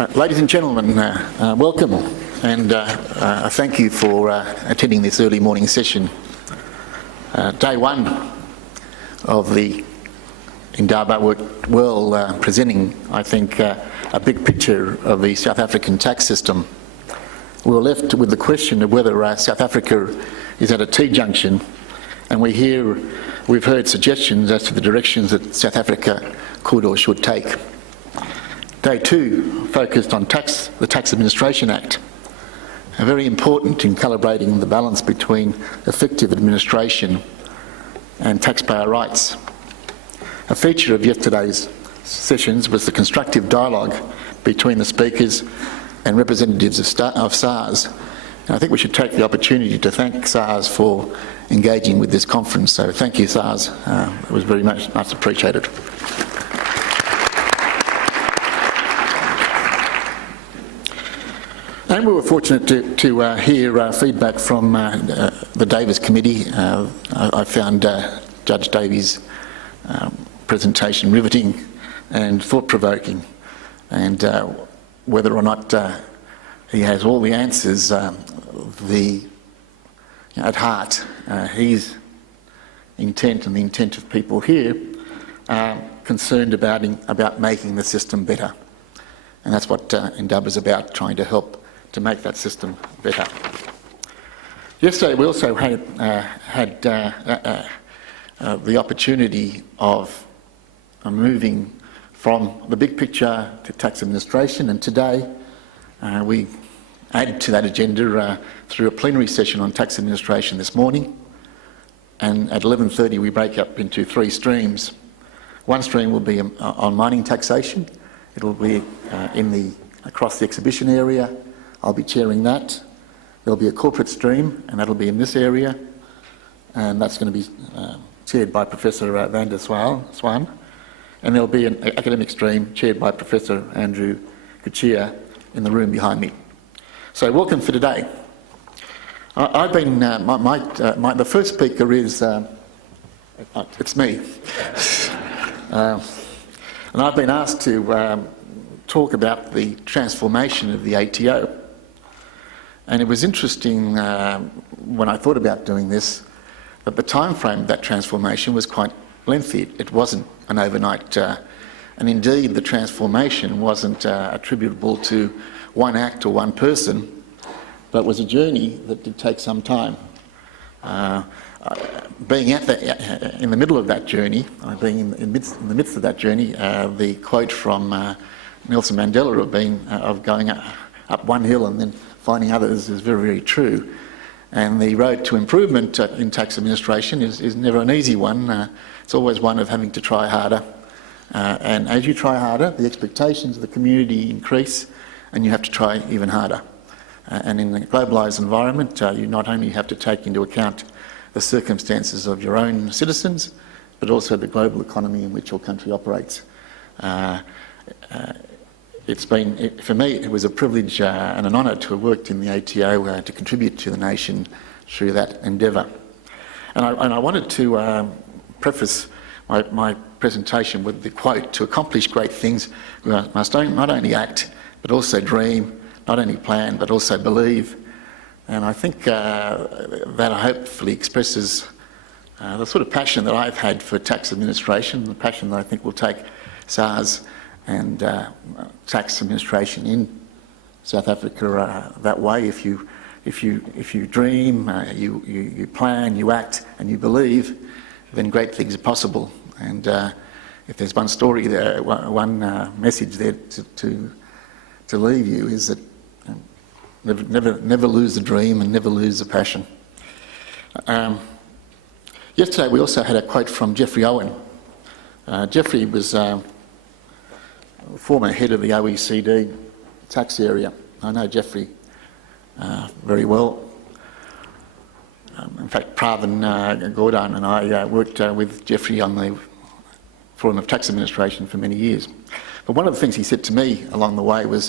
Ladies and gentlemen, welcome, and thank you for attending this early morning session. Day one of the Indaba worked well, presenting, I think, a big picture of the South African tax system. We were left with the question of whether South Africa is at a T-junction, and we've heard suggestions as to the directions that South Africa could or should take. Day two focused on the Tax Administration Act, very important in calibrating the balance between effective administration and taxpayer rights. A feature of yesterday's sessions was the constructive dialogue between the speakers and representatives of SARS. And I think we should take the opportunity to thank SARS for engaging with this conference. So thank you, SARS. It was very much appreciated. And we were fortunate to hear feedback from the Davis Committee. I found Judge Davies' presentation riveting and thought-provoking, and whether or not he has all the answers at heart, his intent and the intent of people here are concerned about making the system better. And that's what Indaba is about, trying to help to make that system better. Yesterday we also had the opportunity of moving from the big picture to tax administration, and today we add to that agenda through a plenary session on tax administration this morning, and at 11:30 we break up into three streams. One stream will be on mining taxation. It'll be across the exhibition area. I'll be chairing that. There'll be a corporate stream, and that'll be in this area, and that's going to be chaired by Professor van der Swan. And there'll be an academic stream chaired by Professor Andrew Kuchia in the room behind me. So welcome for today. I've been, the first speaker is, it's me. And I've been asked to talk about the transformation of the ATO. And it was interesting when I thought about doing this, that the time frame of that transformation was quite lengthy. It wasn't an overnight, and indeed the transformation wasn't attributable to one act or one person, but was a journey that did take some time. Being in the middle of that journey, being in the midst of that journey, the quote from Nelson Mandela of going up one hill and then finding others is very, very true. And the road to improvement in tax administration is never an easy one. It's always one of having to try harder. And as you try harder, the expectations of the community increase, and you have to try even harder. And in a globalised environment, you not only have to take into account the circumstances of your own citizens, but also the global economy in which your country operates. For me, it was a privilege and an honour to have worked in the ATO to contribute to the nation through that endeavour. And I wanted to preface my presentation with the quote, "To accomplish great things, we must not only act, but also dream, not only plan, but also believe." And I think that hopefully expresses the sort of passion that I've had for tax administration, the passion that I think will take SARS and tax administration in South Africa that way. If you dream, you plan, you act, and you believe, then great things are possible. And if there's one story there, one message there to leave you is that never lose the dream and never lose the passion. Yesterday we also had a quote from Geoffrey Owen. Geoffrey was former head of the OECD tax area. I know Geoffrey very well. In fact, Pravin Gordon and I worked with Geoffrey on the Forum of Tax Administration for many years. But one of the things he said to me along the way was,